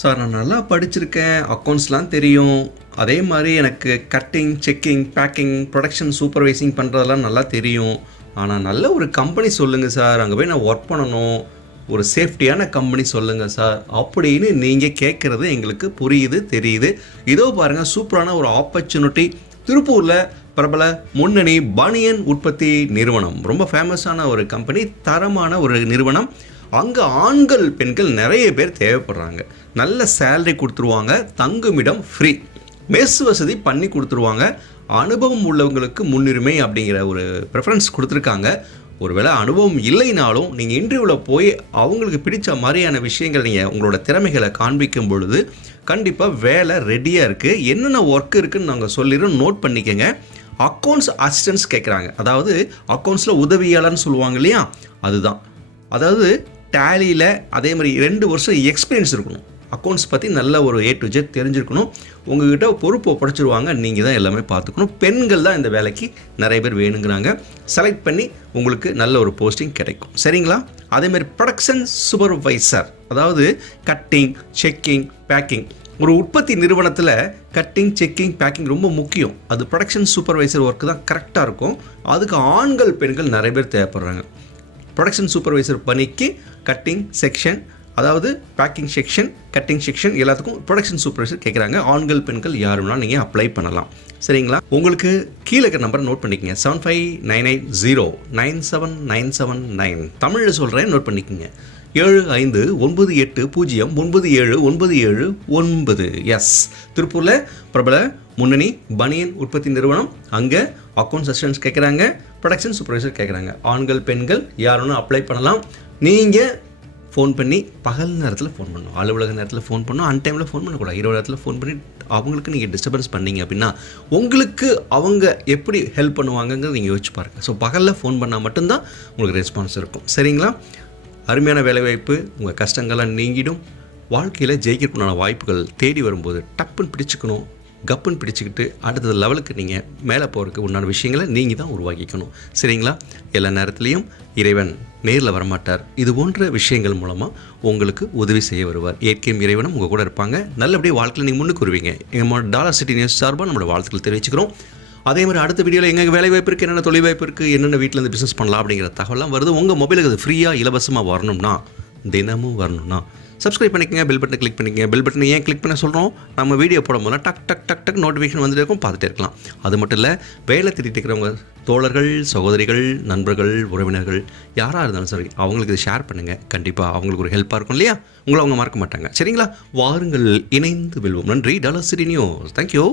Sir நான் நல்லா படிச்சிருக்கேன். அக்கௌண்ட்ஸ்லாம் தெரியும். அதே மாதிரி எனக்கு cutting checking packing production supervising பண்ணுறதெல்லாம் நல்லா தெரியும். ஆனால் நல்ல ஒரு கம்பெனி சொல்லுங்கள் சார். அங்கே போய் நான் ஒர்க் பண்ணணும். ஒரு சேஃப்டியான கம்பெனி சொல்லுங்கள் சார். அப்படின்னு நீங்கள் கேட்குறது எங்களுக்கு புரியுது தெரியுது. இதோ பாருங்கள் சூப்பரான ஒரு ஆப்பர்ச்சுனிட்டி திருப்பூரில் பிரபல முன்னணி பனியன் உற்பத்தி நிறுவனம். ரொம்ப ஃபேமஸான ஒரு கம்பெனி தரமான ஒரு நிறுவனம். அங்கே ஆண்கள் பெண்கள் நிறைய பேர் தேவைப்படுறாங்க. நல்ல சேலரி கொடுத்துருவாங்க தங்குமிடம் ஃப்ரீ மெஸ் வசதி பண்ணி கொடுத்துருவாங்க. அனுபவம் உள்ளவங்களுக்கு முன்னுரிமை அப்படிங்கிற ஒரு ப்ரெஃபரன்ஸ் கொடுத்துருக்காங்க. ஒருவேளை அனுபவம் இல்லைனாலும் நீங்கள் இன்டர்வியூவில் போய் அவங்களுக்கு பிடிச்ச மாதிரியான விஷயங்கள் நீங்கள் உங்களோட திறமைகளை காண்பிக்கும் பொழுது கண்டிப்பாக வேலை ரெடியாக இருக்குது என்னென்ன ஒர்க் இருக்குதுன்னு நாங்கள் சொல்லிடுறோம் நோட் பண்ணிக்கோங்க. அக்கௌண்ட்ஸ் அசிஸ்டன்ஸ் கேட்குறாங்க அதாவது அக்கௌண்ட்ஸில் உதவியாளர்னு சொல்லுவாங்க இல்லையா? அதுதான். அதாவது டேலியில் அதே மாதிரி ரெண்டு வருஷம் எக்ஸ்பீரியன்ஸ் இருக்கணும். அக்கௌண்ட்ஸ் பற்றி நல்ல ஒரு ஏ டு ஜெட் தெரிஞ்சிருக்கணும். உங்ககிட்ட பொறுப்பு ஒப்படைச்சிருவாங்க நீங்கள் தான் எல்லாமே பார்த்துக்கணும். பெண்கள் தான் இந்த வேலைக்கு நிறைய பேர் வேணுங்கிறாங்க. செலக்ட் பண்ணி உங்களுக்கு நல்ல ஒரு போஸ்டிங் கிடைக்கும். சரிங்களா? அதேமாதிரி ப்ரொடக்ஷன் சூப்பர்வைசர் அதாவது கட்டிங் செக்கிங் பேக்கிங் ஒரு உற்பத்தி நிறுவனத்தில் கட்டிங் செக்கிங் பேக்கிங் ரொம்ப முக்கியம். அது ப்ரொடக்ஷன் சூப்பர்வைசர் ஒர்க்கு தான் கரெக்டாக இருக்கும். அதுக்கு ஆண்கள் பெண்கள் நிறைய பேர் தேவைப்படுறாங்க. ப்ரொடக்ஷன் சூப்பர்வைசர் பணிக்கு கட்டிங் செக்ஷன் அதாவது பேக்கிங் செக்ஷன் கட்டிங் செக்ஷன் எல்லாத்துக்கும் ப்ரொடக்ஷன் சூப்பர்வைசர் கேட்குறாங்க ஆண்கள் பெண்கள் யாருன்னா நீங்கள் அப்ளை பண்ணலாம். சரிங்களா? உங்களுக்கு கீழே இருக்கிற நம்பர் நோட் பண்ணிக்கங்க. Seven five nine eight zero nine seven nine seven nine தமிழில் சொல்கிறேன் நோட் பண்ணிக்கோங்க. ஏழு ஐந்து ஒன்பது எட்டு பூஜ்ஜியம் ஒன்பது ஏழு ஒன்பது ஏழு ஒன்பது. எஸ் திருப்பூரில் பிரபல முன்னணி பனியன் உற்பத்தி நிறுவனம். அங்கே அக்கௌண்ட்ஸ் அசிஸ்டன்ஸ் கேட்குறாங்க ப்ரொடக்ஷன் சூப்பர்வைசர் கேட்குறாங்க ஆண்கள் பெண்கள் யாருன்னு அப்ளை பண்ணலாம். நீங்கள் ஃபோன் பண்ணி பகல் நேரத்தில் ஃபோன் பண்ணணும் அலுவலக நேரத்தில் ஃபோன் பண்ணணும் அன் டைமில் ஃபோன் பண்ணக்கூடாது. இரவு நேரத்தில் ஃபோன் பண்ணி அவங்களுக்கு நீங்கள் டிஸ்டர்பன்ஸ் பண்ணீங்க அப்படின்னா உங்களுக்கு அவங்க எப்படி ஹெல்ப் பண்ணுவாங்கங்கிறத நீங்கள் யோசிச்சு பாருங்கள் ஸோ பகலில் ஃபோன் பண்ணால் மட்டும்தான் உங்களுக்கு ரெஸ்பான்ஸ் இருக்கும். சரிங்களா? அருமையான வேலைவாய்ப்பு. உங்கள் கஷ்டங்கள்லாம் நீங்கிடும். வாழ்க்கையில் ஜெயிக்கிறதுக்குண்டான வாய்ப்புகள் தேடி வரும்போது டப்புன்னு பிடிச்சிக்கணும். கப்புன்னு பிடிச்சிக்கிட்டு அடுத்த லெவலுக்கு நீங்கள் மேலே போகிறதுக்கு உண்டான விஷயங்களை நீங்கள் தான் உருவாக்கிக்கணும். சரிங்களா? எல்லா நேரத்துலையும் இறைவன் நேரில் வரமாட்டார். இது போன்ற விஷயங்கள் மூலமாக உங்களுக்கு உதவி செய்ய வருவார். இயற்கையும் இறைவனும் உங்கள் கூட இருப்பாங்க. நல்லபடியாக வாழ்க்கையில் நீங்கள் முன்னுக்கு வருவீங்க. எங்கள் டாலர் சிட்டி நியூஸ் சார்பாக நம்மளோட வாழ்த்துக்கள் தெரிவிச்சுக்கிறோம். அதே மாதிரி அடுத்த வீடியோவில் எங்கே வேலை வாய்ப்பு இருக்குது என்னென்ன தொழில் வாய்ப்பு இருக்குது என்னென்ன வீட்டில் இருந்து பிஸ்னஸ் பண்ணலாம் அப்படிங்கிற தகவலாம் வருது. உங்கள் மொபைலுக்கு அது ஃப்ரீயாக இலவசமாக வரணும்னா தினமும் வரணும்னா சப்ஸ்கிரைப் பண்ணிக்கங்க பெல் பட்டனை கிளிக் பண்ணிக்கங்க. பெல் பட்டனை ஏன் கிளிக் பண்ண சொல்கிறோம் நம்ம வீடியோ போடும்போது டக் டக் டக் டக் நோட்டிஃபிகேஷன் வந்துட்டு இருக்கும் பார்த்துட்டே இருக்கலாம். அது மட்டும் இல்லை வேலை தேடிட்டு இருக்கிறவங்க தோழர்கள் சகோதரிகள் நண்பர்கள் உறவினர்கள் யாராக இருந்தாலும் சரி அவங்களுக்கு இதை ஷேர் பண்ணுங்கள் கண்டிப்பாக அவங்களுக்கு ஒரு ஹெல்ப்பாக இருக்கும் இல்லையா? உங்களை அவங்க மறக்க மாட்டாங்க. சரிங்களா? வாருங்கள் இணைந்து வெல்வோம். நன்றி. Dollar city news. தேங்க்யூ